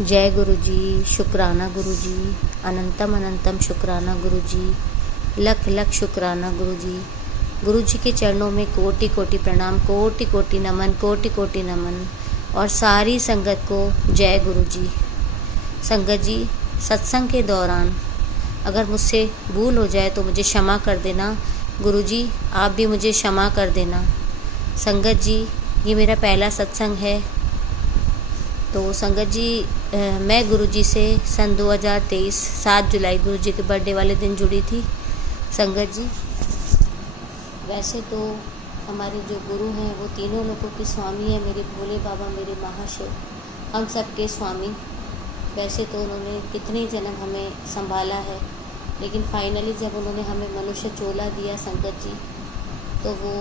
जय गुरु जी, शुक्राना गुरु जी, अनंतम अनंतम शुक्राना गुरु जी, लख लख शुक्राना गुरु जी। गुरु जी के चरणों में कोटि कोटि प्रणाम, कोटि कोटि नमन, कोटि कोटि नमन। और सारी संगत को जय गुरु जी। संगत जी, सत्संग के दौरान अगर मुझसे भूल हो जाए तो मुझे क्षमा कर देना। गुरु जी, आप भी मुझे क्षमा कर देना। संगत जी, ये मेरा पहला सत्संग है। तो संगत जी, मैं गुरु जी से सन 2023 7 जुलाई गुरु जी के बर्थडे वाले दिन जुड़ी थी। संगत जी, वैसे तो हमारे जो गुरु हैं वो तीनों लोगों के स्वामी हैं, मेरे भोले बाबा, मेरे महाशिव, हम सब के स्वामी। वैसे तो उन्होंने कितने जन्म हमें संभाला है, लेकिन फाइनली जब उन्होंने हमें मनुष्य चोला दिया संगत जी, तो वो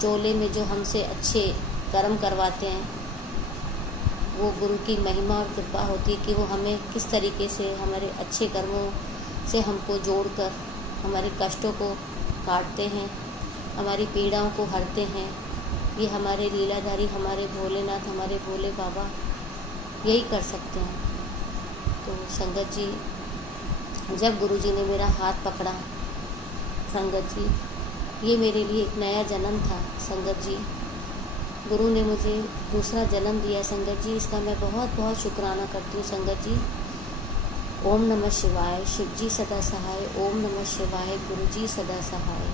चोले में जो हमसे अच्छे कर्म करवाते हैं, वो गुरु की महिमा और कृपा होती है कि वो हमें किस तरीके से हमारे अच्छे कर्मों से हमको जोड़कर हमारे कष्टों को काटते हैं, हमारी पीड़ाओं को हरते हैं। ये हमारे लीलाधारी, हमारे भोलेनाथ, हमारे भोले बाबा यही कर सकते हैं। तो संगत जी, जब गुरु जी ने मेरा हाथ पकड़ा संगत जी, ये मेरे लिए एक नया जन्म था संगत जी। गुरु ने मुझे दूसरा जन्म दिया संगत जी, इसका मैं बहुत बहुत शुक्राना करती हूँ संगत जी। ओम नमः शिवाय, शिव जी सदा सहाय। ओम नमः शिवाय, गुरु जी सदा सहाय।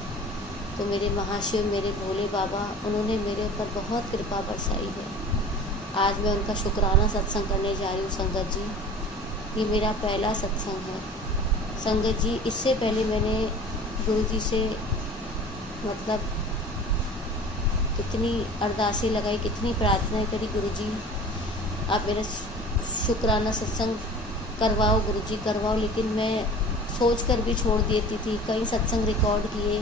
तो मेरे महाशिव, मेरे भोले बाबा, उन्होंने मेरे ऊपर बहुत कृपा बरसाई है। आज मैं उनका शुक्राना सत्संग करने जा रही हूँ संगत जी। ये मेरा पहला सत्संग है संगत जी। इससे पहले मैंने गुरु जी से मतलब कितनी अरदासें लगाई, कितनी प्रार्थनाएं करी, गुरु जी आप मेरा शुक्राना सत्संग करवाओ, गुरु जी करवाओ। लेकिन मैं सोच कर भी छोड़ देती थी। कई सत्संग रिकॉर्ड किए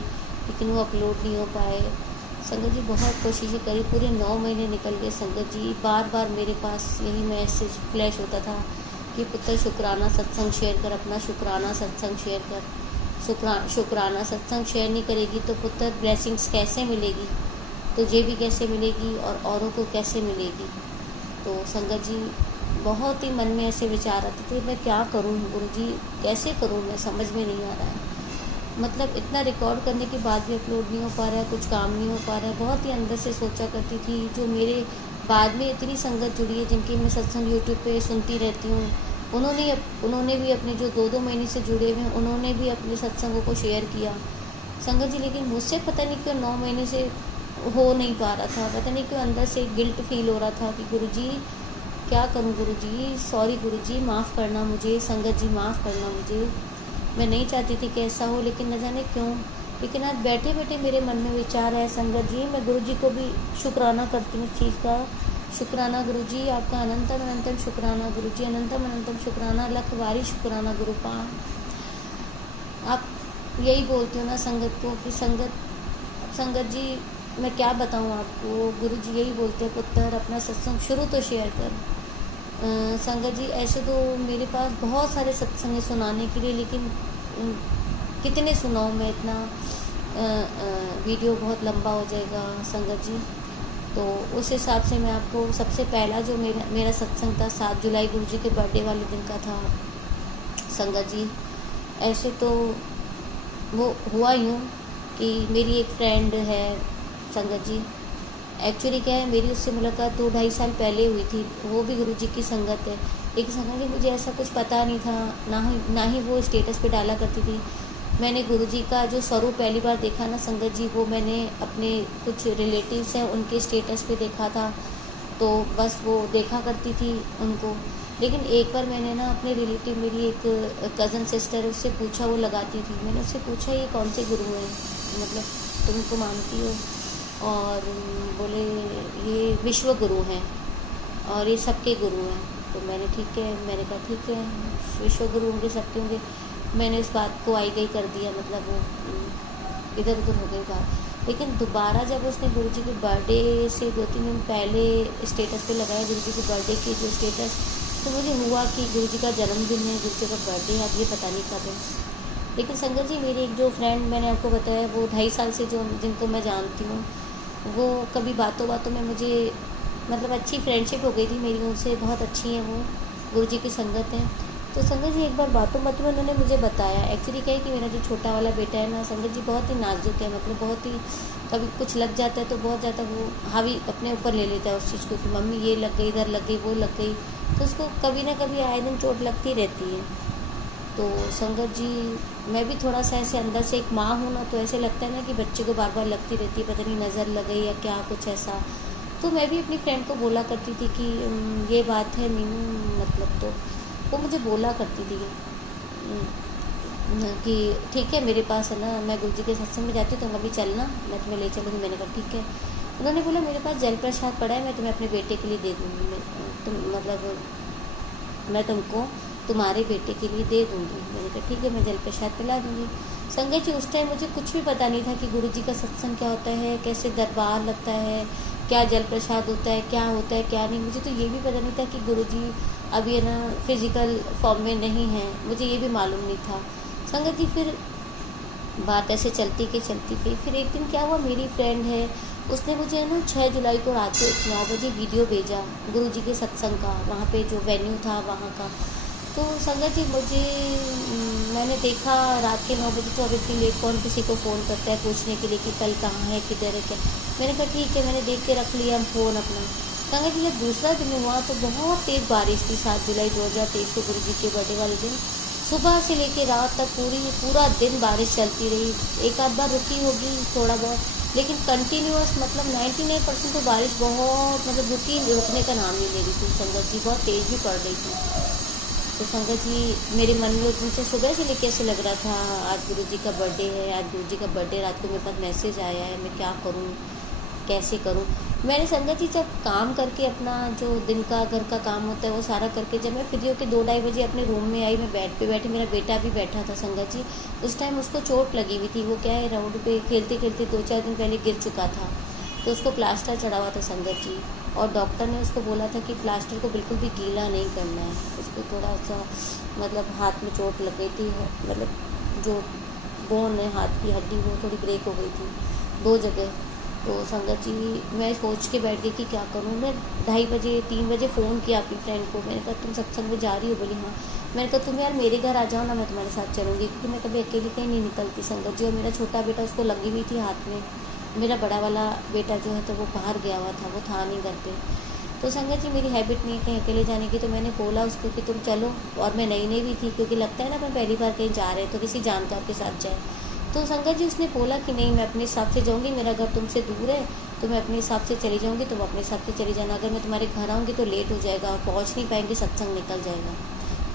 लेकिन वो अपलोड नहीं हो पाए संगत जी। बहुत कोशिशें करी, पूरे 9 महीने निकल गए संगत जी। बार बार मेरे पास यही मैसेज फ्लैश होता था कि पुत्र शुक्राना सत्संग शेयर कर, अपना शुक्राना सत्संग शेयर कर। शुक्राना सत्संग शेयर नहीं करेगी तो पुत्र ब्लेसिंग्स कैसे मिलेगी, तुझे भी कैसे मिलेगी और औरों को कैसे मिलेगी। तो संगत जी, बहुत ही मन में ऐसे विचार आते थे, मैं क्या करूं गुरु जी, कैसे करूं, मैं समझ में नहीं आ रहा है। मतलब इतना रिकॉर्ड करने के बाद भी अपलोड नहीं हो पा रहा है, कुछ काम नहीं हो पा रहा है। बहुत ही अंदर से सोचा करती थी। जो मेरे बाद में इतनी संगत जुड़ी है, जिनकी मैं सत्संग यूट्यूब पे सुनती रहती हूँ, उन्होंने भी अपने जो 2-2 महीने से जुड़े हुए हैं, उन्होंने भी अपने सत्संगों को शेयर किया संगत जी। लेकिन मुझसे पता नहीं क्यों 9 महीने से हो नहीं पा रहा था। पता नहीं क्यों अंदर से गिल्ट फील हो रहा था कि गुरु जी क्या करूं, गुरु जी सॉरी, गुरु जी माफ़ करना मुझे, संगत जी माफ़ करना मुझे। मैं नहीं चाहती थी कि ऐसा हो, लेकिन न जाने क्यों। लेकिन आज बैठे बैठे मेरे मन में विचार है संगत जी, मैं गुरु जी को भी शुक्राना करती हूँ इस चीज़ का। शुक्राना गुरु जी, आपका अनंतम अनंतम शुक्राना गुरु जी, अनंतम अनंतम शुक्राना, लखवारी शुक्राना गुरु पा। आप यही बोलती हो ना संगत को कि संगत जी मैं क्या बताऊँ आपको। गुरु जी यही बोलते हैं, पुत्र अपना सत्संग शुरू तो शेयर कर। संगत जी, ऐसे तो मेरे पास बहुत सारे सत्संग हैं सुनाने के लिए, लेकिन कितने सुनाऊँ मैं, इतना वीडियो बहुत लंबा हो जाएगा संगत जी। तो उस हिसाब से मैं आपको सबसे पहला जो मेरा सत्संग था 7 जुलाई गुरु जी के बर्थडे वाले दिन का था संगत जी। ऐसे तो वो हुआ यूँ कि मेरी एक फ्रेंड है संगत जी। एक्चुअली क्या है, मेरी उससे मुलाकात 2-2.5 साल पहले हुई थी। वो भी गुरु जी की संगत है, लेकिन संगत जी मुझे ऐसा कुछ पता नहीं था, ना ही वो स्टेटस पे डाला करती थी। मैंने गुरु जी का जो स्वरूप पहली बार देखा ना संगत जी, वो मैंने अपने कुछ रिलेटिव्स हैं उनके स्टेटस पे देखा था। तो बस वो देखा करती थी उनको। लेकिन एक बार मैंने ना अपने रिलेटिव, मेरी एक कज़न सिस्टर है, उससे पूछा, वो लगाती थी, मैंने उससे पूछा ये कौन से गुरु हैं, मतलब तुम इनको मानती हो? और बोले ये विश्व गुरु हैं और ये सबके गुरु हैं। तो मैंने ठीक है, मैंने कहा ठीक है, विश्व गुरु होंगे, सबके होंगे। मैंने इस बात को आई गई कर दिया, मतलब वो इधर उधर हो गई बात। लेकिन दोबारा जब उसने गुरु जी के बर्थडे से 2-3 दिन पहले स्टेटस पे लगाया गुरु जी के बर्थडे की जो स्टेटस, तो मुझे हुआ कि गुरु जी का जन्मदिन है, गुरु जी का बर्थडे है, अब ये पता नहीं कब है। लेकिन संगत जी, मेरी एक जो फ्रेंड मैंने आपको बताया, वो 2.5 साल से जो जिनको मैं जानती हूँ, वो कभी बातों बातों में मुझे मतलब अच्छी फ्रेंडशिप हो गई थी मेरी उनसे, बहुत अच्छी हैं वो, गुरुजी की संगत है। तो संगत जी एक बार बातों बातों में उन्होंने मुझे बताया, एक्चुअली क्या है कि मेरा जो छोटा वाला बेटा है ना संगत जी, बहुत ही नाजुक है, मतलब बहुत ही, कभी कुछ लग जाता है तो बहुत ज़्यादा वो हावी अपने ऊपर ले लेता है उस चीज़ को, कि मम्मी ये लग गई, इधर लग गई, वो लग गई, तो उसको कभी ना कभी आए दिन चोट लगती रहती है। तो संगत जी मैं भी थोड़ा सा ऐसे अंदर से एक माँ हूँ ना, तो ऐसे लगता है ना कि बच्चे को बार बार लगती रहती है, पता नहीं नज़र लग गई या क्या कुछ ऐसा। तो मैं भी अपनी फ्रेंड को बोला करती थी कि ये बात है मीनू, मतलब तो वो मुझे बोला करती थी कि ठीक है मेरे पास है ना, मैं गुरुजी के सत्संग में जाती हूँ, तुम कभी चलना, मैं तुम्हें ले चलूँगी। मैंने कहा ठीक है। उन्होंने बोला मेरे पास जल प्रसाद पड़ा है, मैं तुम्हें अपने बेटे के लिए दे दूँगी, मैं तुम मतलब मैं तुमको तुम्हारे बेटे के लिए दे दूँगी। मैंने कहा ठीक है, मैं जल प्रसाद पिला दूँगी। संगत जी उस टाइम मुझे कुछ भी पता नहीं था कि गुरुजी का सत्संग क्या होता है, कैसे दरबार लगता है, क्या जल प्रसाद होता है, क्या होता है क्या नहीं। मुझे तो ये भी पता नहीं था कि गुरुजी अभी है ना फिज़िकल फॉर्म में नहीं है, मुझे ये भी मालूम नहीं था। संगत जी फिर बात ऐसे चलती गई। फिर एक दिन क्या हुआ, मेरी फ्रेंड है, उसने मुझे ना 6 जुलाई को रात को 9 बजे वीडियो भेजा गुरुजी के सत्संग का, वहाँ पे जो वेन्यू था वहाँ का। तो संगत जी मुझे मैंने देखा रात के 9 बजे, तो अब इतनी लेट कौन किसी को फ़ोन करता है पूछने के लिए कि कल कहाँ है, किधर है, क्या। मैंने कहा ठीक है, मैंने देख के रख लिया फ़ोन अपना। संगत जी जब दूसरा दिन हुआ तो बहुत तेज़ बारिश थी, 7 जुलाई 2023 को गुरुजी के बर्थडे वाले दिन। सुबह से लेके रात तक पूरा दिन बारिश चलती रही, एक आध बार रुकी होगी थोड़ा बहुत, लेकिन कंटिन्यूअस मतलब 99% तो बारिश बहुत मतलब रुकने का नाम नहीं ले रही थी संगत जी, बहुत तेज़ भी पड़ रही थी। तो संगत जी मेरे मन में उस दिन से सुबह से लेके ऐसे लग रहा था आज गुरुजी का बर्थडे है, आज गुरुजी का बर्थडे, रात को मेरे पास मैसेज आया है, मैं क्या करूँ, कैसे करूँ। मैंने संगत जी जब काम करके अपना जो दिन का घर का काम होता है वो सारा करके जब मैं फ्री होकर 2-2:30 बजे अपने रूम में आई, मैं बेड पे बैठी, मेरा बेटा भी बैठा था संगत जी। उस टाइम उसको चोट लगी हुई थी, वो क्या है रोड पे खेलते खेलते 2-4 दिन पहले गिर चुका था, तो उसको प्लास्टर चढ़ा हुआ था संगत जी। और डॉक्टर ने उसको बोला था कि प्लास्टर को बिल्कुल भी गीला नहीं करना है, उसको थोड़ा सा मतलब हाथ में चोट लग गई थी, मतलब जो बोन है हाथ की हड्डी वो थोड़ी ब्रेक हो गई थी 2 जगह। तो संगत जी मैं सोच के बैठ गई कि क्या करूँ। मैं 2:30 बजे 3 बजे फ़ोन किया अपनी फ्रेंड को, मैंने कहा तुम सत्संग में जा रही हो? बोली हाँ। मैंने कहा तुम यार मेरे घर आ जाओ ना, मैं तुम्हारे साथ चलूँगी, क्योंकि मैं कभी अकेली कहीं नहीं निकलती संगत जी। और मेरा छोटा बेटा उसको लगी हुई थी हाथ में, मेरा बड़ा वाला बेटा जो है तो वो बाहर गया हुआ था, वो था नहीं घर पे। तो संगत जी मेरी हैबिट नहीं है कहीं अकेले जाने की, तो मैंने बोला उसको कि तुम चलो। और मैं नई भी थी, क्योंकि लगता है ना मैं पहली बार कहीं जा रहे हैं तो किसी जानकार के साथ जाए। तो संगत जी उसने बोला कि नहीं मैं अपने हिसाब से जाऊँगी, मेरा घर तुमसे दूर है तो मैं अपने हिसाब से चली जाऊँगी, तुम अपने हिसाब से चली जाना, अगर मैं तुम्हारे घर आऊँगी तो लेट हो जाएगा और पहुँच नहीं पाएंगे, सत्संग निकल जाएगा।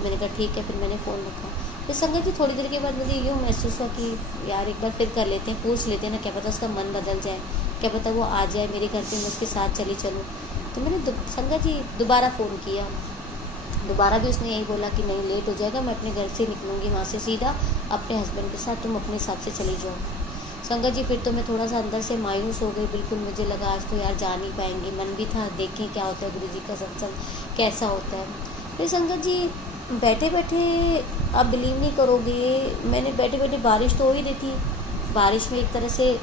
मैंने कहा ठीक है, फिर मैंने फ़ोन रखा। तो संगत जी थोड़ी देर के बाद मुझे यूँ महसूस हुआ कि यार एक बार फिर कर लेते हैं, पूछ लेते हैं ना, क्या पता उसका मन बदल जाए, क्या पता वो आ जाए मेरे घर पे, मैं उसके साथ चली चलूँ। तो मैंने संगत जी दोबारा फ़ोन किया, दोबारा भी उसने यही बोला कि नहीं लेट हो जाएगा, मैं अपने घर से निकलूँगी वहाँ से सीधा अपने हस्बैंड के साथ, तुम अपने हिसाब से चली जाओ। संगत जी फिर तो मैं थोड़ा सा अंदर से मायूस हो गई, बिल्कुल मुझे लगा आज तो यार जा नहीं पाएंगे। मन भी था देखें क्या होता है, गुरुजी का सत्संग कैसा होता है। फिर संगत जी बैठे बैठे आप बिलीव नहीं करोगे, मैंने बैठे बैठे बारिश तो हो ही रही थी, बारिश में एक तरह से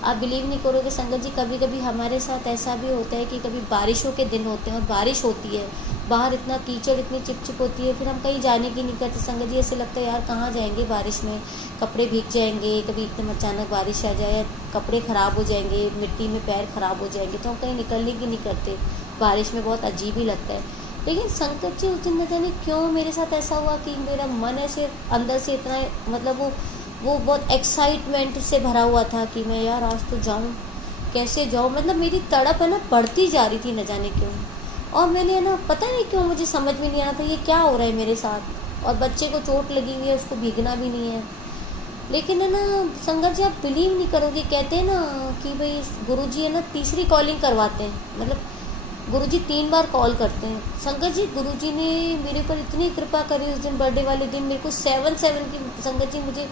आप बिलीव नहीं करोगे संगत जी, कभी कभी हमारे साथ ऐसा भी होता है कि कभी बारिशों के दिन होते हैं और बारिश होती है, बाहर इतना कीचड़ इतनी चिपचिप होती है, फिर हम कहीं जाने की नहीं करते संगत जी। ऐसे लगता है यार कहाँ जाएंगे बारिश में, कपड़े भीग जाएंगे, कभी एकदम अचानक बारिश आ जाए, कपड़े ख़राब हो जाएंगे, मिट्टी में पैर ख़राब हो जाएंगे, तो हम कहीं निकलने की नहीं करते, बारिश में बहुत अजीब ही लगता है। लेकिन संकट जी उस दिन न जाने क्यों मेरे साथ ऐसा हुआ कि मेरा मन ऐसे अंदर से इतना मतलब वो बहुत एक्साइटमेंट से भरा हुआ था कि मैं यार आज तो जाऊँ, कैसे जाऊँ, मतलब मेरी तड़प है ना बढ़ती जा रही थी न जाने क्यों। और मैंने है ना पता नहीं क्यों मुझे समझ में नहीं आ रहा था ये क्या हो रहा है मेरे साथ, और बच्चे को चोट लगी हुई है, उसको भीगना भी नहीं है। लेकिन है ना संगत जी आप बिलीव नहीं करोगे, कहते हैं ना कि भाई गुरुजी है ना तीसरी कॉलिंग करवाते हैं, मतलब गुरुजी 3 बार कॉल करते हैं। संगत जी गुरुजी ने मेरे ऊपर इतनी कृपा करी उस दिन बर्थडे वाले दिन, मेरे को 7/7 की संगत जी मुझे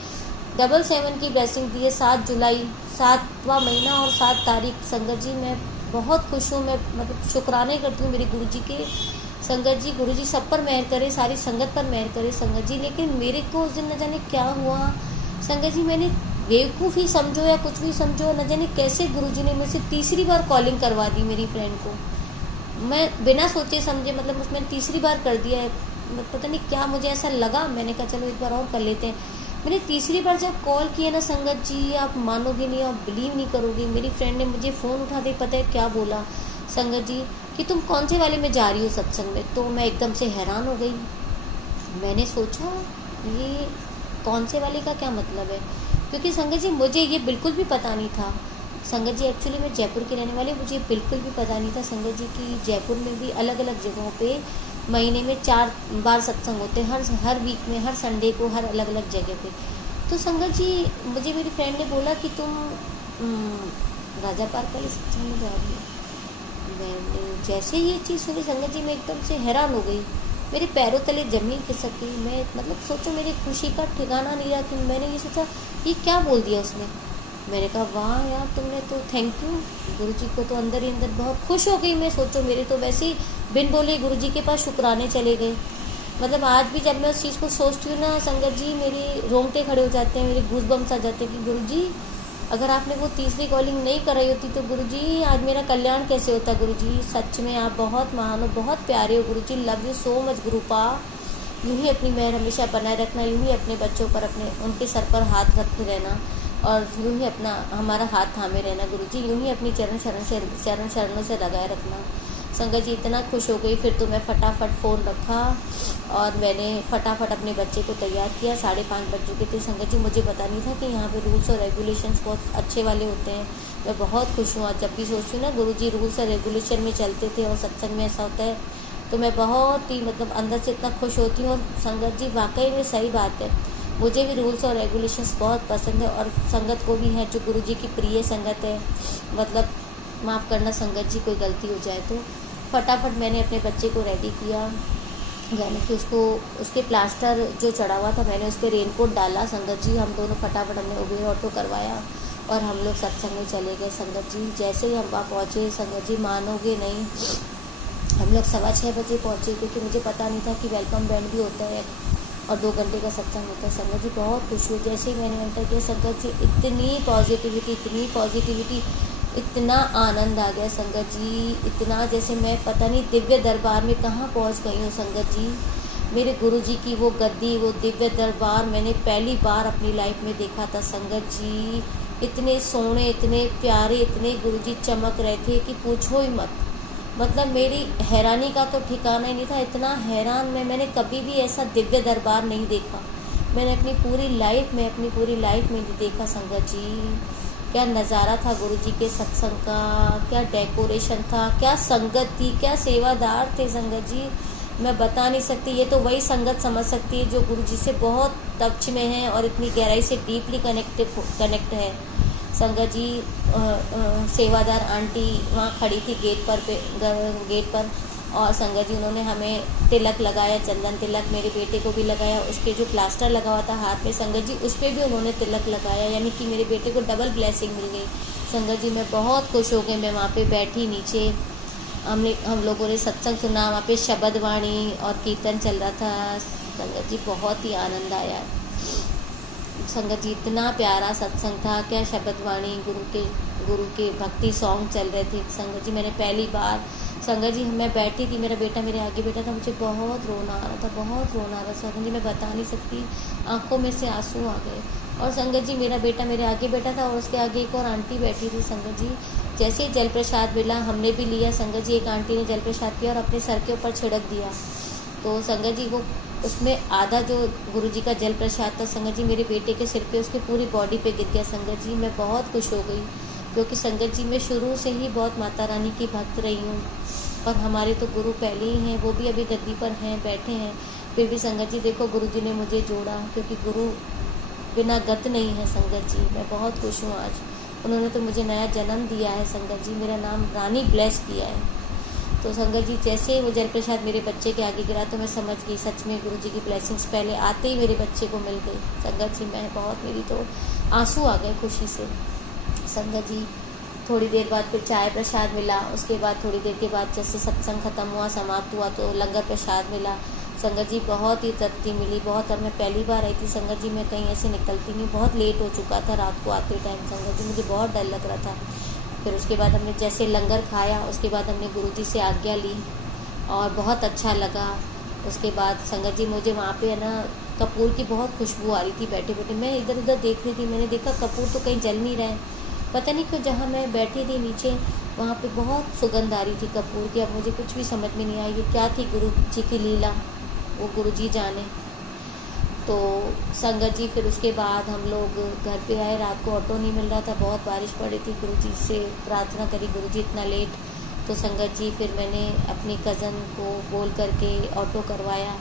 7/7 की ब्लेसिंग दी है। 7 जुलाई 7वां महीना और 7 तारीख संगत जी मैं बहुत खुश हूँ, मैं मतलब शुक्राने करती हूँ मेरे गुरुजी के। संगत जी गुरुजी सब पर मेहर करे, सारी संगत पर मेहर करे संगत जी। लेकिन मेरे को उस दिन न जाने क्या हुआ संगत जी, मैंने बेवकूफ़ ही समझो या कुछ भी समझो, न जाने कैसे गुरुजी ने मुझसे तीसरी बार कॉलिंग करवा दी मेरी फ्रेंड को। मैं बिना सोचे समझे मतलब उसमें तीसरी बार कर दिया है। पता नहीं क्या मुझे ऐसा लगा, मैंने कहा चलो एक बार और कर लेते हैं। मैंने तीसरी बार जब कॉल किया ना संगत जी, आप मानोगे नहीं, आप बिलीव नहीं करोगे, मेरी फ्रेंड ने मुझे फ़ोन उठा के पता है क्या बोला संगत जी, कि तुम कौन से वाले में जा रही हो सत्संग में। तो मैं एकदम से हैरान हो गई। मैंने सोचा ये कौन से वाले का क्या मतलब है, क्योंकि संगत जी मुझे ये बिल्कुल भी पता नहीं था। संगत जी एक्चुअली मैं जयपुर की रहने वाली, मुझे बिल्कुल भी पता नहीं था संगत जी की जयपुर में भी अलग अलग जगहों पे महीने में 4 बार सत्संग होते हैं, हर वीक में, हर संडे को, हर अलग अलग जगह पे। तो संगत जी मुझे मेरी फ्रेंड ने बोला कि तुम राजा पार्क वाले सत्संग में जा रही हो। मैंने जैसे ये चीज़ सुनी संगत जी, मैं एकदम से हैरान हो गई, मेरे पैरों तले ज़मीन खिसक गई। मैं मतलब सोचो मेरी खुशी का ठिकाना नहीं रहा कि मैंने ये सोचा ये क्या बोल दिया उसने। मैंने कहा वाह यार तुमने तो, थैंक यू। गुरुजी को तो अंदर ही अंदर बहुत खुश हो गई मैं। सोचो मेरे तो वैसे ही बिन बोले गुरुजी के पास शुक्राने चले गए। मतलब आज भी जब मैं उस चीज़ को सोचती हूँ ना संगत जी, मेरे रोंगटे खड़े हो जाते हैं, मेरे गूज़बम्स आ जाते हैं कि गुरुजी अगर आपने वो तीसरी कॉलिंग नहीं कराई होती तो गुरुजी आज मेरा कल्याण कैसे होता। गुरुजी सच में आप बहुत महान हो, बहुत प्यारे हो गुरुजी, लव यू सो मच गुरुपा। यूँ ही अपनी मेहर हमेशा बनाए रखना, यूँ ही अपने बच्चों पर, अपने उनके सर पर हाथ रखे रहना, और यूँ ही अपना हमारा हाथ थामे रहना गुरुजी, यूँ ही अपनी चरण शरणों से लगाए रखना। संगत जी इतना खुश हो गई। फिर तो मैं फटाफट फ़ोन रखा और मैंने फटाफट अपने बच्चे को तैयार किया। 5:30 बज चुके थे संगत जी। मुझे पता नहीं था कि यहाँ पे रूल्स और रेगुलेशंस बहुत अच्छे वाले होते हैं। मैं बहुत खुश हूँ आज जब भी सोचती हूँ ना, गुरुजी रूल्स और रेगुलेशन में चलते थे और सत्संग में ऐसा होता है तो मैं बहुत ही मतलब अंदर से इतना खुश होती हूँ। और संगत जी वाकई में सही बात है, मुझे भी रूल्स और रेगुलेशंस बहुत पसंद है, और संगत को भी है जो गुरुजी की प्रिय संगत है। मतलब माफ़ करना संगत जी कोई गलती हो जाए तो। फटाफट मैंने अपने बच्चे को रेडी किया, यानी कि उसको उसके प्लास्टर जो चढ़ा हुआ था मैंने उस पर रेनकोट डाला संगत जी। हम दोनों फटाफट हमने उबेर ऑटो करवाया और हम लोग सत्संग में चले गए संगत जी। जैसे ही हम वहाँ पहुँचे संगत जी, मानोगे नहीं, हम लोग 6:15 बजे पहुँचे, क्योंकि मुझे पता नहीं था कि वेलकम बैंड भी होता है और 2 घंटे का सत्संग होता है। संगत जी बहुत खुश हुई जैसे ही मैंने एंटर किया संगत जी। इतनी पॉजिटिविटी, इतना आनंद आ गया संगत जी, इतना जैसे मैं पता नहीं दिव्य दरबार में कहाँ पहुँच गई हूँ संगत जी। मेरे गुरुजी की वो गद्दी, वो दिव्य दरबार मैंने पहली बार अपनी लाइफ में देखा था संगत जी। इतने सोने, इतने प्यारे, इतने गुरुजी चमक रहे थे कि पूछो ही मत। मतलब मेरी हैरानी का तो ठिकाना ही नहीं था, इतना हैरान मैंने कभी भी ऐसा दिव्य दरबार नहीं देखा। मैंने अपनी पूरी लाइफ में नहीं देखा संगत जी। क्या नज़ारा था गुरुजी के सत्संग का, क्या डेकोरेशन था, क्या संगत थी, क्या सेवादार थे संगत जी। मैं बता नहीं सकती, ये तो वही संगत समझ सकती है जो गुरुजी से बहुत टच में है और इतनी गहराई से डीपली कनेक्ट है संगत जी। सेवादार आंटी वहाँ खड़ी थी गेट पर, और संगत जी उन्होंने हमें तिलक लगाया, चंदन तिलक, मेरे बेटे को भी लगाया। उसके जो प्लास्टर लगा हुआ था हाथ में संगत जी, उस पर भी उन्होंने तिलक लगाया, यानी कि मेरे बेटे को डबल ब्लेसिंग मिल गई संगत जी। मैं बहुत खुश हो गई। मैं वहाँ पे बैठी नीचे, हम लोगों ने सत्संग सुना, वहाँ पे शब्द वाणी और कीर्तन चल रहा था संगत जी। बहुत ही आनंद आया संगत जी, इतना प्यारा सत्संग था। क्या शब्द वाणी, गुरु के भक्ति सॉन्ग चल रहे थे संगत जी। मैंने पहली बार संगत जी, मैं बैठी थी, मेरा बेटा मेरे आगे बैठा था, मुझे बहुत रोना आ रहा था संगत जी। मैं बता नहीं सकती, आंखों में से आंसू आ गए। और संगत जी मेरा बेटा मेरे आगे बैठा था और उसके आगे एक और आंटी बैठी थी संगत जी। जैसे ही जल प्रसाद मिला हमने भी लिया संगत जी। एक आंटी ने जल प्रसाद किया और अपने सर के ऊपर छिड़क दिया। तो संगत जी वो उसमें आधा जो गुरुजी का जल प्रसाद था संगत जी मेरे बेटे के सिर पे, उसके पूरी बॉडी पे गिर गया संगत जी। मैं बहुत खुश हो गई, क्योंकि संगत जी मैं शुरू से ही बहुत माता रानी की भक्त रही हूँ, और हमारे तो गुरु पहले ही हैं, वो भी अभी गद्दी पर हैं, बैठे हैं। फिर भी संगत जी देखो गुरुजी ने मुझे जोड़ा, क्योंकि गुरु बिना गत नहीं है संगत जी। मैं बहुत खुश हूँ आज, उन्होंने तो मुझे नया जन्म दिया है संगत जी, मेरा नाम रानी ब्लेस किया है। तो संगत जी जैसे ही वो जल प्रसाद मेरे बच्चे के आगे गिरा तो मैं समझ गई सच में गुरुजी की ब्लेसिंग्स पहले आते ही मेरे बच्चे को मिल गई संगत जी। मैं बहुत, मेरी तो आंसू आ गए खुशी से संगत जी। थोड़ी देर बाद फिर चाय प्रसाद मिला, उसके बाद थोड़ी देर के बाद जैसे सत्संग खत्म हुआ, समाप्त हुआ, तो लंगर प्रसाद मिला संगत जी। बहुत ही तृप्ति मिली, बहुत। और मैं पहली बार आई थी संगत जी, मैं कहीं ऐसे निकलती नहीं, बहुत लेट हो चुका था रात को आते टाइम संगत जी, मुझे बहुत डर लग रहा था। फिर उसके बाद हमने जैसे लंगर खाया, उसके बाद हमने गुरुजी से आज्ञा ली और बहुत अच्छा लगा। उसके बाद संगत जी मुझे वहाँ पे है ना कपूर की बहुत खुशबू आ रही थी। बैठे बैठे मैं इधर उधर देख रही थी, मैंने देखा कपूर तो कहीं जल नहीं रहा है। पता नहीं क्यों जहाँ मैं बैठी थी नीचे वहाँ पे बहुत सुगंध आ रही थी कपूर की। अब मुझे कुछ भी समझ में नहीं आई ये क्या थी, गुरु जी की लीला, वो गुरु जी जाने। तो संगत जी फिर उसके बाद हम लोग घर पे आए। रात को ऑटो नहीं मिल रहा था, बहुत बारिश पड़ रही थी। गुरु जी से प्रार्थना करी, गुरु जी इतना लेट। तो संगत जी फिर मैंने अपनी कज़न को बोल करके ऑटो करवाया।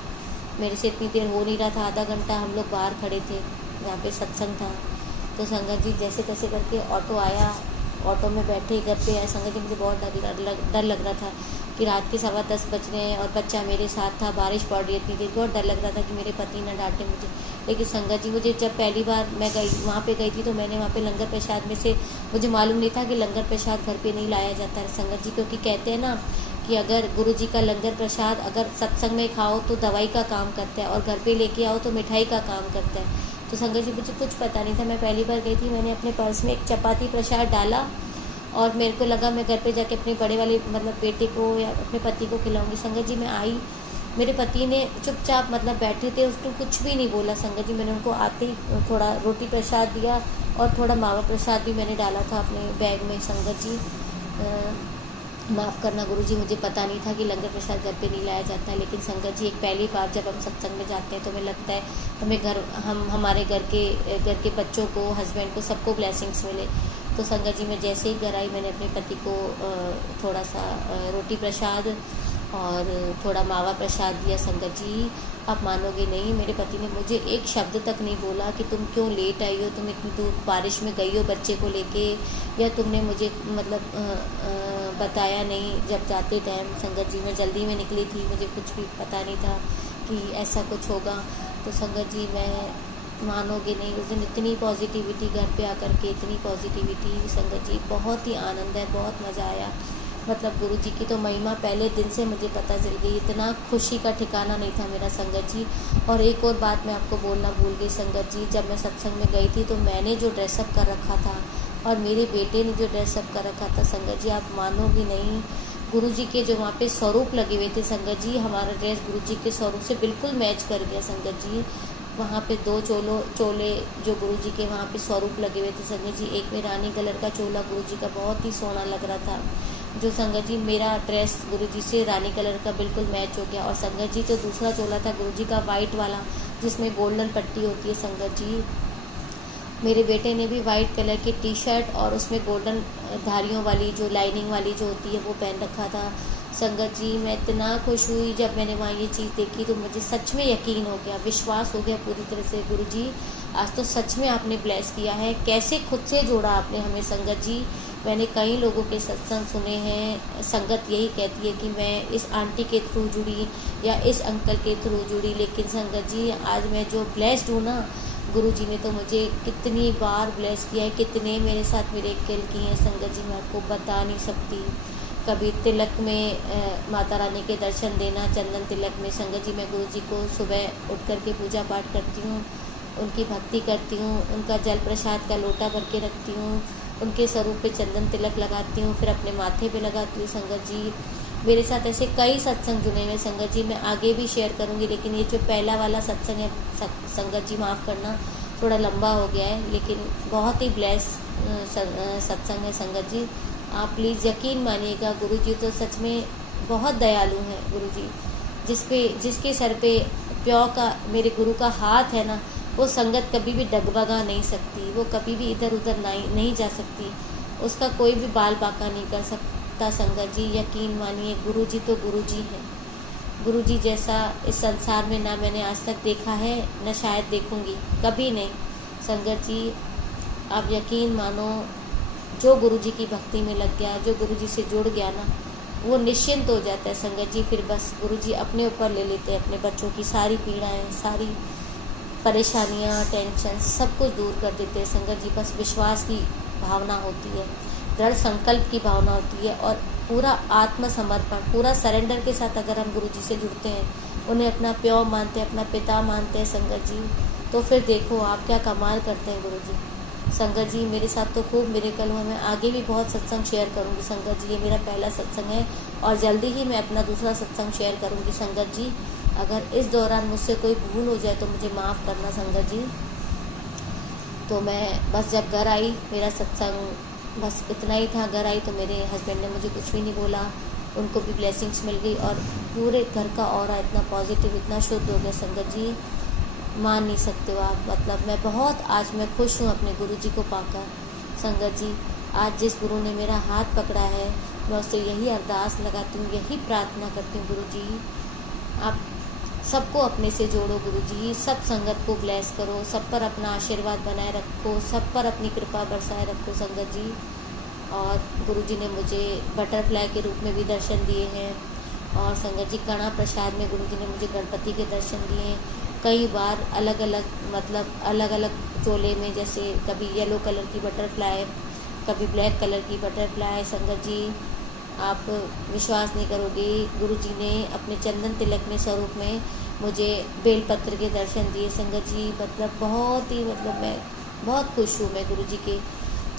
मेरे से इतनी देर हो नहीं रहा था, आधा घंटा हम लोग बाहर खड़े थे, यहाँ पे सत्संग था। तो संगत जी जैसे तैसे करके ऑटो आया, ऑटो में बैठे घर पे आए। संगत जी मुझे बहुत डर लग रहा था कि रात के 10:15 बज रहे हैं और बच्चा मेरे साथ था, बारिश पड़ रही है इतनी देर, बहुत डर लग रहा था कि मेरे पति ना डांटे मुझे। लेकिन संगत जी मुझे जब पहली बार मैं वहाँ पे गई थी तो मैंने वहाँ पे लंगर प्रसाद में से, मुझे मालूम नहीं था कि लंगर प्रसाद घर पे नहीं लाया जाता है संगत जी, क्योंकि कहते हैं ना कि अगर गुरु जी का लंगर प्रसाद अगर सत्संग में खाओ तो दवाई का काम करता है और घर पे लेके आओ तो मिठाई का काम करता है। तो संगत जी मुझे कुछ पता नहीं था, मैं पहली बार गई थी। मैंने अपने पर्स में एक चपाती प्रसाद डाला और मेरे को लगा मैं घर पे जाके अपने बड़े वाले मतलब बेटे को या अपने पति को खिलाऊंगी। संगत जी मैं आई, मेरे पति ने चुपचाप मतलब बैठे थे, उसको कुछ भी नहीं बोला। संगत जी मैंने उनको आते ही थोड़ा रोटी प्रसाद दिया और थोड़ा मावा प्रसाद भी मैंने डाला था अपने बैग में। संगत जी माफ़ करना गुरुजी, मुझे पता नहीं था कि लंगर प्रसाद घर पे नहीं लाया जाता है। लेकिन संगत जी एक पहली बार जब हम सत्संग में जाते हैं तो हमें लगता है हमें हमारे घर के बच्चों को, हस्बैंड को, सबको ब्लेसिंग्स मिले। तो संगत जी मैं जैसे ही घर आई मैंने अपने पति को थोड़ा सा रोटी प्रसाद और थोड़ा मावा प्रसाद दिया। संगत जी आप मानोगे नहीं, मेरे पति ने मुझे एक शब्द तक नहीं बोला कि तुम क्यों लेट आई हो, तुम इतनी दूर बारिश में गई हो बच्चे को लेके, या तुमने मुझे मतलब बताया नहीं जब जाते टाइम। संगत जी मैं जल्दी में निकली थी, मुझे कुछ भी पता नहीं था कि ऐसा कुछ होगा। तो संगत जी मैं मानोगे नहीं, उस दिन इतनी पॉजिटिविटी घर पे आकर के, इतनी पॉजिटिविटी संगत जी, बहुत ही आनंद है, बहुत मज़ा आया। मतलब गुरु जी की तो महिमा पहले दिन से मुझे पता चल गई, इतना खुशी का ठिकाना नहीं था मेरा संगत जी। और एक और बात मैं आपको बोलना भूल गई संगत जी, जब मैं सत्संग में गई थी तो मैंने जो ड्रेसअप कर रखा था और मेरे बेटे ने जो ड्रेसअप कर रखा था संगत जी, आप मानोगे नहीं, गुरु जी के जो वहाँ पे स्वरूप लगे हुए थे संगत जी, हमारा ड्रेस गुरु जी के स्वरूप से बिल्कुल मैच कर गया संगत जी। वहाँ पे 2 चोले जो गुरु जी के वहाँ पे स्वरूप लगे हुए थे संगत जी, एक में रानी कलर का चोला गुरु जी का बहुत ही सोना लग रहा था, जो संगत जी मेरा ड्रेस गुरु जी से रानी कलर का बिल्कुल मैच हो गया। और संगत जी जो दूसरा चोला था गुरु जी का वाइट वाला जिसमें गोल्डन पट्टी होती है संगत जी, मेरे बेटे ने भी वाइट कलर की टी शर्ट और उसमें गोल्डन धारियों वाली जो लाइनिंग वाली जो होती है वो पहन रखा था। संगत जी मैं इतना खुश हुई जब मैंने वहाँ ये चीज़ देखी, तो मुझे सच में यकीन हो गया, विश्वास हो गया पूरी तरह से, गुरुजी आज तो सच में आपने ब्लेस किया है, कैसे खुद से जोड़ा आपने हमें संगत जी। मैंने कई लोगों के सत्संग सुने हैं, संगत यही कहती है कि मैं इस आंटी के थ्रू जुड़ी या इस अंकल के थ्रू जुड़ी, लेकिन संगत जी आज मैं जो ब्लेस्ड हूँ ना, गुरुजी ने तो मुझे कितनी बार ब्लेस किया है, कितने मेरे साथ मिरेकल किए हैं संगत जी, मैं आपको बता नहीं सकती। कभी तिलक में माता रानी के दर्शन देना, चंदन तिलक में संगत जी मैं गुरुजी को सुबह उठ कर के पूजा पाठ करती हूँ, उनकी भक्ति करती हूँ, उनका जल प्रसाद का लोटा भर के रखती हूँ, उनके स्वरूप पे चंदन तिलक लगाती हूँ, फिर अपने माथे पे लगाती हूँ संगत जी। मेरे साथ ऐसे कई सत्संग जुड़े हुए संगत जी, मैं आगे भी शेयर करूँगी, लेकिन ये जो पहला वाला सत्संग है संगत जी माफ़ करना थोड़ा लंबा हो गया है, लेकिन बहुत ही ब्लेस सत्संग है संगत जी। आप प्लीज़ यकीन मानिएगा, गुरुजी तो सच में बहुत दयालु हैं गुरुजी, जिसके सर पे प्यो का मेरे गुरु का हाथ है ना, वो संगत कभी भी डगमगा नहीं सकती, वो कभी भी इधर उधर नहीं जा सकती, उसका कोई भी बाल बांका नहीं कर सकता संगत जी। यकीन मानिए गुरुजी तो गुरुजी हैं, गुरुजी जैसा इस संसार में ना मैंने आज तक देखा है, न शायद देखूंगी, कभी नहीं संगत जी। आप यकीन मानो, जो गुरुजी की भक्ति में लग गया, जो गुरुजी से जुड़ गया ना, वो निश्चिंत हो जाता है संगत जी। फिर बस गुरुजी अपने ऊपर ले लेते हैं अपने बच्चों की सारी पीड़ाएं, सारी परेशानियां, टेंशन सब कुछ दूर कर देते हैं संगत जी। बस विश्वास की भावना होती है, दृढ़ संकल्प की भावना होती है, और पूरा आत्मसमर्पण, पूरा सरेंडर के साथ अगर हम गुरुजी से जुड़ते हैं, उन्हें अपना प्यो मानते हैं, अपना पिता मानते हैं संगत जी, तो फिर देखो आप क्या कमाल करते हैं गुरुजी। संगत जी मेरे साथ तो खूब मिरेकल हुआ, मैं आगे भी बहुत सत्संग शेयर करूंगी संगत जी। ये मेरा पहला सत्संग है और जल्दी ही मैं अपना दूसरा सत्संग शेयर करूंगी संगत जी। अगर इस दौरान मुझसे कोई भूल हो जाए तो मुझे माफ़ करना संगत जी। तो मैं बस जब घर आई, मेरा सत्संग बस इतना ही था। घर आई तो मेरे हस्बैंड ने मुझे कुछ भी नहीं बोला, उनको भी ब्लेसिंग्स मिल गई और पूरे घर का ऑरा इतना पॉजिटिव, इतना शुद्ध हो गया संगत जी, मान नहीं सकते हो आप। मतलब आज मैं खुश हूँ अपने गुरु जी को पाकर संगत जी। आज जिस गुरु ने मेरा हाथ पकड़ा है, मैं उससे यही अरदास लगाती हूँ, यही प्रार्थना करती हूँ, गुरु जी आप सबको अपने से जोड़ो गुरु जी, सब संगत को ब्लेस करो, सब पर अपना आशीर्वाद बनाए रखो, सब पर अपनी कृपा बरसाए रखो संगत जी। और गुरु जी ने मुझे बटरफ्लाई के रूप में भी दर्शन दिए हैं और संगत जी कणा प्रसाद में गुरु जी ने मुझे गणपति के दर्शन दिए कई बार, अलग अलग चोले में, जैसे कभी येलो कलर की बटरफ्लाई, कभी ब्लैक कलर की बटरफ्लाई। संगत जी आप विश्वास नहीं करोगे, गुरु जी ने अपने चंदन तिलक में स्वरूप में मुझे बेलपत्र के दर्शन दिए संगत जी। मैं बहुत खुश हूँ मैं गुरु जी के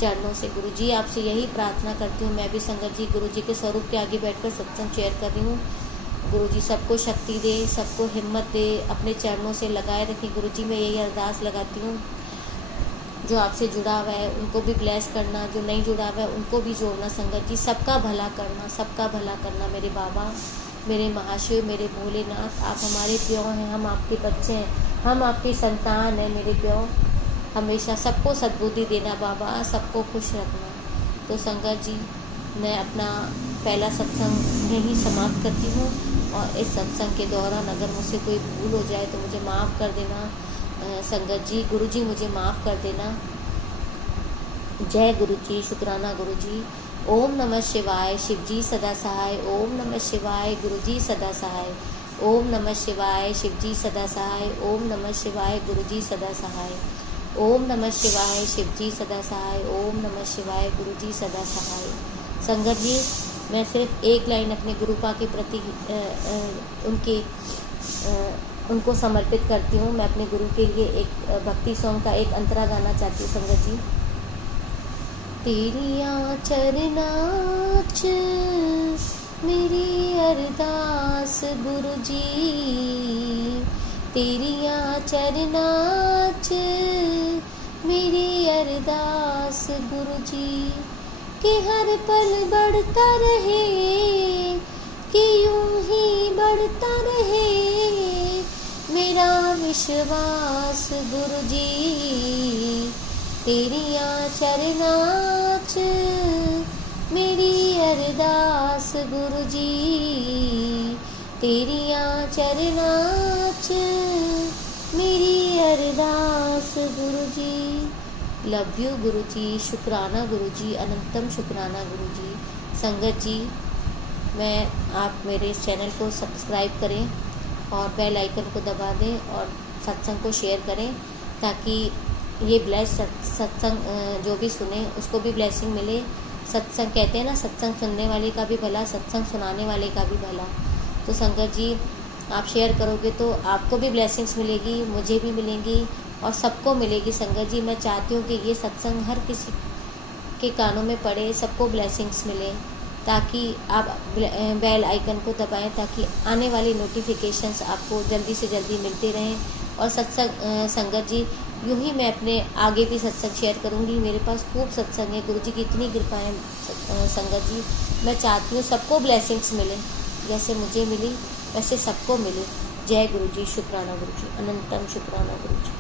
चरणों से। गुरु जी आपसे यही प्रार्थना करती हूँ, मैं भी संगत जी गुरु जी के स्वरूप के आगे बैठकर सत्संग शेयर कर रही हूँ। गुरु जी सबको शक्ति दे, सबको हिम्मत दे, अपने चरणों से लगाए रखें गुरु जी। मैं यही अरदास लगाती हूँ, जो आपसे जुड़ा हुआ है उनको भी ब्लेस करना, जो नहीं जुड़ा हुआ है उनको भी जोड़ना संगत जी। सबका भला करना मेरे बाबा, मेरे महाशिव, मेरे भोलेनाथ। आप हमारे प्यो हैं, हम आपके बच्चे हैं, हम आपकी संतान हैं मेरे प्यो। हमेशा सबको सद्बुद्धि देना बाबा, सबको खुश रखना। तो संगत जी मैं अपना पहला सत्संग यहीं समाप्त करती हूँ और इस सत्संग के दौरान अगर मुझसे कोई भूल हो जाए तो मुझे माफ़ कर देना संगत जी। गुरु जी मुझे माफ़ कर देना। जय गुरु जी, शुक्राना गुरु जी। ओम नमः शिवाय, शिव जी सदा सहाय। ओम नमः शिवाय, गुरु जी सदा सहाय। ओम नमः शिवाय, शिव जी सदा सहाय। ओम नमः शिवाय, गुरु जी सदा सहाय। ओम नमः शिवाय, शिव जी सदा सहाय। ओम नमः शिवाय, गुरु जी सदा सहाय। संगत जी मैं सिर्फ एक लाइन अपने गुरुपा के प्रति उनको समर्पित करती हूँ। मैं अपने गुरु के लिए एक भक्ति सॉन्ग का एक अंतरा गाना चाहती हूँ संगत जी। तेरिया चरनाच मेरी अरदास गुरु जी, तेरिया चरनाच मेरी अरदास गुरु जी, कि हर पल बढ़ता रहे, कि यूं ही बढ़ता रहे मेरा विश्वास गुरु जी। तेरिया चरनाच मेरी अरदास गुरु जी, तेरिया चरनाच मेरी अरदास गुरु जी। लव यू गुरु जी, शुक्राना गुरु जी, अनंतम शुक्राना गुरु जी। संगत जी मैं आप मेरे इस चैनल को सब्सक्राइब करें और बेल आइकन को दबा दें और सत्संग को शेयर करें, ताकि ये ब्लेस सत्संग जो भी सुने उसको भी ब्लेसिंग मिले। सत्संग कहते हैं ना, सत्संग सुनने वाले का भी भला, सत्संग सुनाने वाले का भी भला। तो संगत जी आप शेयर करोगे तो आपको भी ब्लेसिंग्स मिलेगी, मुझे भी मिलेंगी और सबको मिलेगी संगत जी। मैं चाहती हूँ कि ये सत्संग हर किसी के कानों में पड़े, सबको ब्लेसिंग्स मिले, ताकि आप बेल आइकन को दबाएं ताकि आने वाली नोटिफिकेशंस आपको जल्दी से जल्दी मिलते रहें। और सत्संग संगत जी यूँ ही मैं अपने आगे भी सत्संग शेयर करूँगी। मेरे पास खूब सत्संग है, गुरु जी की इतनी कृपा है संगत जी। मैं चाहती हूँ सबको ब्लेसिंग्स मिले, जैसे मुझे मिली वैसे सबको मिले। जय गुरु जी, शुक्राना गुरु जी, अनंतम शुक्राना गुरु जी।